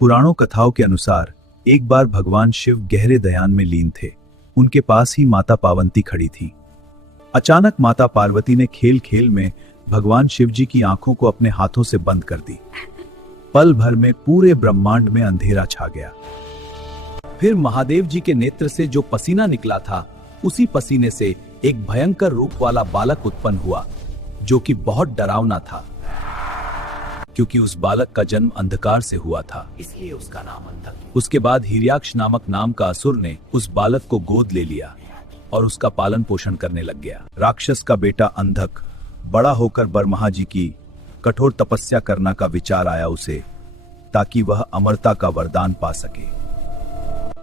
पुराणों कथाओं के अनुसार एक बार भगवान शिव गहरे ध्यान में लीन थे। उनके पास ही माता पार्वती खड़ी थी। अचानक माता पार्वती ने खेल खेल में भगवान शिव जी की आंखों को अपने हाथों से बंद कर दी। पल भर में पूरे ब्रह्मांड में अंधेरा छा गया। फिर महादेव जी के नेत्र से जो पसीना निकला था, उसी पसीने से एक भयंकर रूप वाला बालक उत्पन्न हुआ, जो कि बहुत डरावना था, क्योंकि उस बालक का जन्म अंधकार से हुआ था, इसलिए उसका नाम अंधक। उसके बाद हिरण्याक्ष नामक नाम का असुर ने उस बालक को गोद ले लिया और उसका पालन पोषण करने लग गया। राक्षस का बेटा अंधक बड़ा होकर बरमहा जी की कठोर तपस्या करना का विचार आया उसे, ताकि वह अमरता का वरदान पा सके।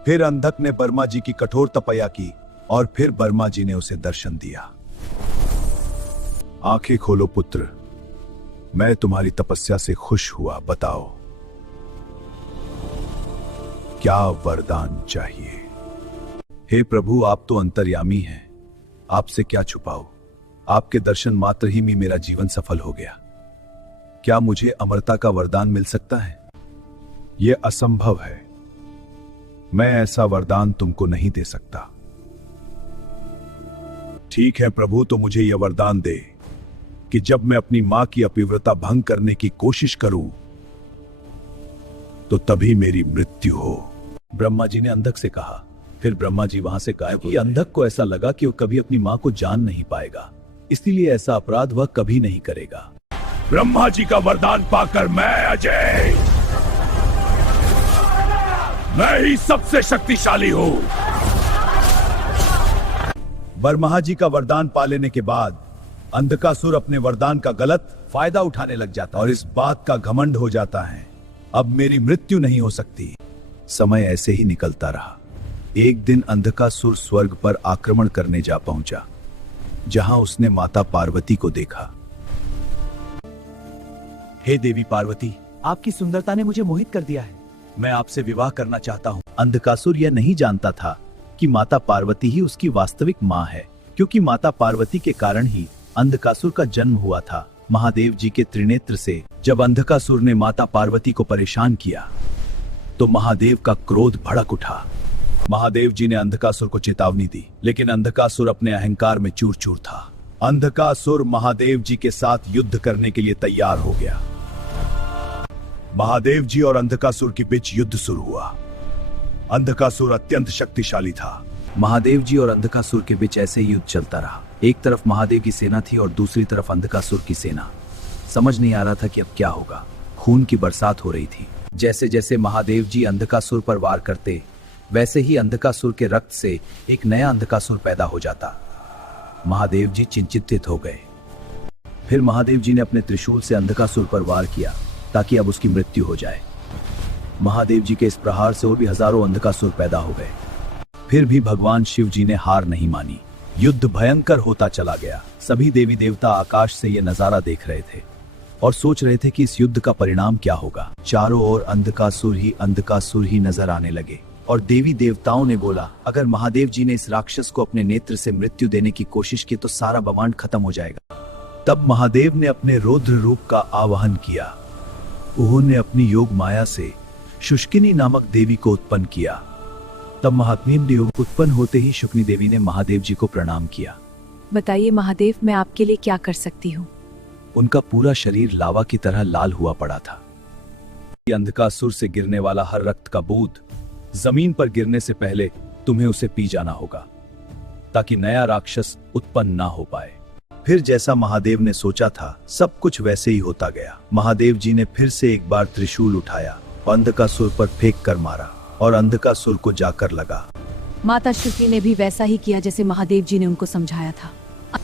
फिर अंधक ने बर्मा जी की कठोर तपस्या की और फिर बर्मा जी ने उसे दर्शन दिया। आंखें खोलो पुत्र, मैं तुम्हारी तपस्या से खुश हुआ, बताओ क्या वरदान चाहिए। हे प्रभु, आप तो अंतर्यामी हैं, आपसे क्या छुपाओ। आपके दर्शन मात्र ही में मेरा जीवन सफल हो गया। क्या मुझे अमरता का वरदान मिल सकता है? यह असंभव है, मैं ऐसा वरदान तुमको नहीं दे सकता। ठीक है प्रभु, तो मुझे यह वरदान दे कि जब मैं अपनी मां की अपवित्रता भंग करने की कोशिश करूं, तो तभी मेरी मृत्यु हो। ब्रह्मा जी ने अंधक से कहा। फिर ब्रह्मा जी वहां से गायब हो गए। अंधक को ऐसा लगा कि वो कभी अपनी मां को जान नहीं पाएगा, इसलिए ऐसा अपराध वह कभी नहीं करेगा। ब्रह्मा जी का वरदान पाकर मैं अजय, मैं ही सबसे शक्तिशाली हूं। बरमहा जी का वरदान पा लेने के बाद अंधकासुर अपने वरदान का गलत फायदा उठाने लग जाता और इस बात का घमंड हो जाता है, अब मेरी मृत्यु नहीं हो सकती। समय ऐसे ही निकलता रहा। एक दिन अंधकासुर स्वर्ग पर आक्रमण करने जा पहुंचा, जहां उसने माता पार्वती को देखा। हे देवी पार्वती, आपकी सुंदरता ने मुझे मोहित कर दिया है, मैं आपसे विवाह करना चाहता हूं। अंधकासुर यह नहीं जानता था कि माता पार्वती ही उसकी वास्तविक मां है, क्योंकि माता पार्वती के कारण ही अंधकासुर का जन्म हुआ था। महादेव जी के त्रिनेत्र से जब अंधकासुर ने माता पार्वती को परेशान किया, तो महादेव का क्रोध भड़क उठा। महादेव जी ने अंधकासुर को चेतावनी दी, लेकिन अंधकासुर अपने अहंकार में चूर चूर था। अंधकासुर महादेव जी के साथ युद्ध करने के लिए तैयार हो गया। महादेव जी और अंधकासुर के बीच युद्ध शुरू हुआ। अंधकासुर अत्यंत शक्तिशाली था। महादेव जी और अंधकासुर के बीच ऐसे ही युद्ध चलता रहा। एक तरफ महादेव की सेना थी और दूसरी तरफ अंधकासुर की सेना। समझ नहीं आ रहा था कि अब क्या होगा। खून की बरसात हो रही थी। जैसे जैसे महादेव जी अंधकासुर पर वार करते, वैसे ही अंधकासुर के रक्त से एक नया अंधकासुर पैदा हो जाता। महादेव जी चिंतित हो गए। फिर महादेव जी ने अपने त्रिशूल से अंधकासुर पर वार किया, ताकि अब उसकी मृत्यु हो जाए। महादेव जी के इस प्रहार से और भी हजारों अंधकासुर पैदा हो गए। फिर भी भगवान शिव जी ने हार नहीं मानी। युद्ध भयंकर होता चला गया। सभी देवी देवता आकाश से यह नजारा देख रहे थे और सोच रहे थे कि इस युद्ध का परिणाम क्या होगा। चारों ओर अंधकासुर ही नजर आने लगे और देवी देवताओं ने बोला, अगर महादेव जी ने इस राक्षस को अपने नेत्र से मृत्यु देने की कोशिश की तो सारा ब्रह्मांड खत्म हो जाएगा। तब महादेव ने अपने रौद्र रूप का आवाहन किया। उन्होंने अपनी योग माया से शुष्किनी नामक देवी को उत्पन्न किया। तब महात्मीम देव उत्पन्न होते ही शुक्नी देवी ने महादेव जी को प्रणाम किया। बताइए महादेव, मैं आपके लिए क्या कर सकती हूँ? उनका पूरा शरीर लावा की तरह लाल हुआ पड़ा था। अंधकासुर से गिरने वाला हर रक्त का बूंद जमीन पर गिरने से पहले तुम्हें उसे पी जाना होगा, ताकि नया राक्षस उत्पन्न ना हो पाए। फिर जैसा महादेव ने सोचा था, सब कुछ वैसे ही होता गया। महादेव जी ने फिर से एक बार त्रिशूल उठाया, अंधकासुर पर फेंक कर मारा और अंधकासुर को जाकर लगा। माता शुक्री ने भी वैसा ही किया जैसे महादेव जी ने उनको समझाया था।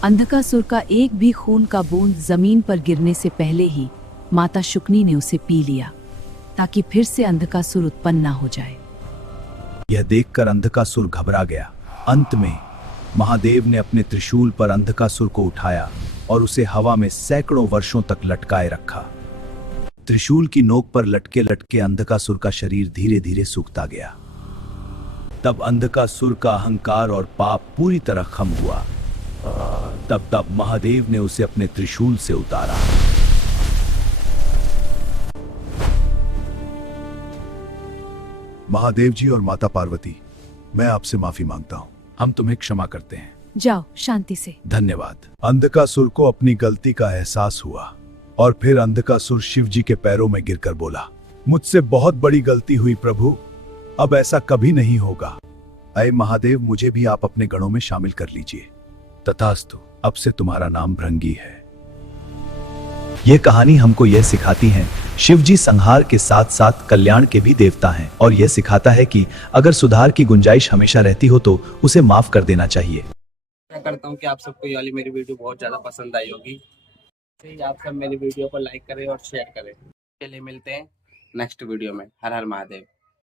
अंधकासुर का एक भी खून का बूंद जमीन पर गिरने से पहले ही माता शुक्नी ने उसे पी लिया, ताकि फिर से अंधकासुर उत्पन्न ना हो जाए। यह देखकर अंधकासुर घबरा गया। अंत में महादेव ने अपने त्रिशूल पर अंधकासुर को उठाया और उसे हवा में सैकड़ों वर्षों तक लटकाए रखा। त्रिशूल की नोक पर लटके लटके अंधकासुर का शरीर धीरे धीरे सूखता गया। तब अंधकासुर का अहंकार और पाप पूरी तरह खत्म हुआ। तब महादेव ने उसे अपने त्रिशूल से उतारा। महादेव जी और माता पार्वती, मैं आपसे माफी मांगता हूँ। हम तुम्हें क्षमा करते हैं। जाओ शांति से। धन्यवाद। अंधकासुर को अपनी गलती का एहसास हुआ और फिर अंधकासुर शिव जी के पैरों में गिरकर बोला, मुझसे बहुत बड़ी गलती हुई प्रभु, अब ऐसा कभी नहीं होगा। अय महादेव, मुझे भी आप अपने गणों में शामिल कर लीजिए। तथास्तु, अब से तुम्हारा नाम भृंगी है। यह कहानी हमको यह सिखाती है, शिव जी संहार के साथ साथ कल्याण के भी देवता हैं, और यह सिखाता है कि अगर सुधार की गुंजाइश हमेशा रहती हो तो उसे माफ कर देना चाहिए। आशा करता हूँ कि आप सबको ये वाली मेरी वीडियो बहुत ज़्यादा पसंद आई होगी। तो आप सब मेरी वीडियो को लाइक करें और शेयर करें। चलिए मिलते हैं नेक्स्ट वीडियो में। हर हर महादेव।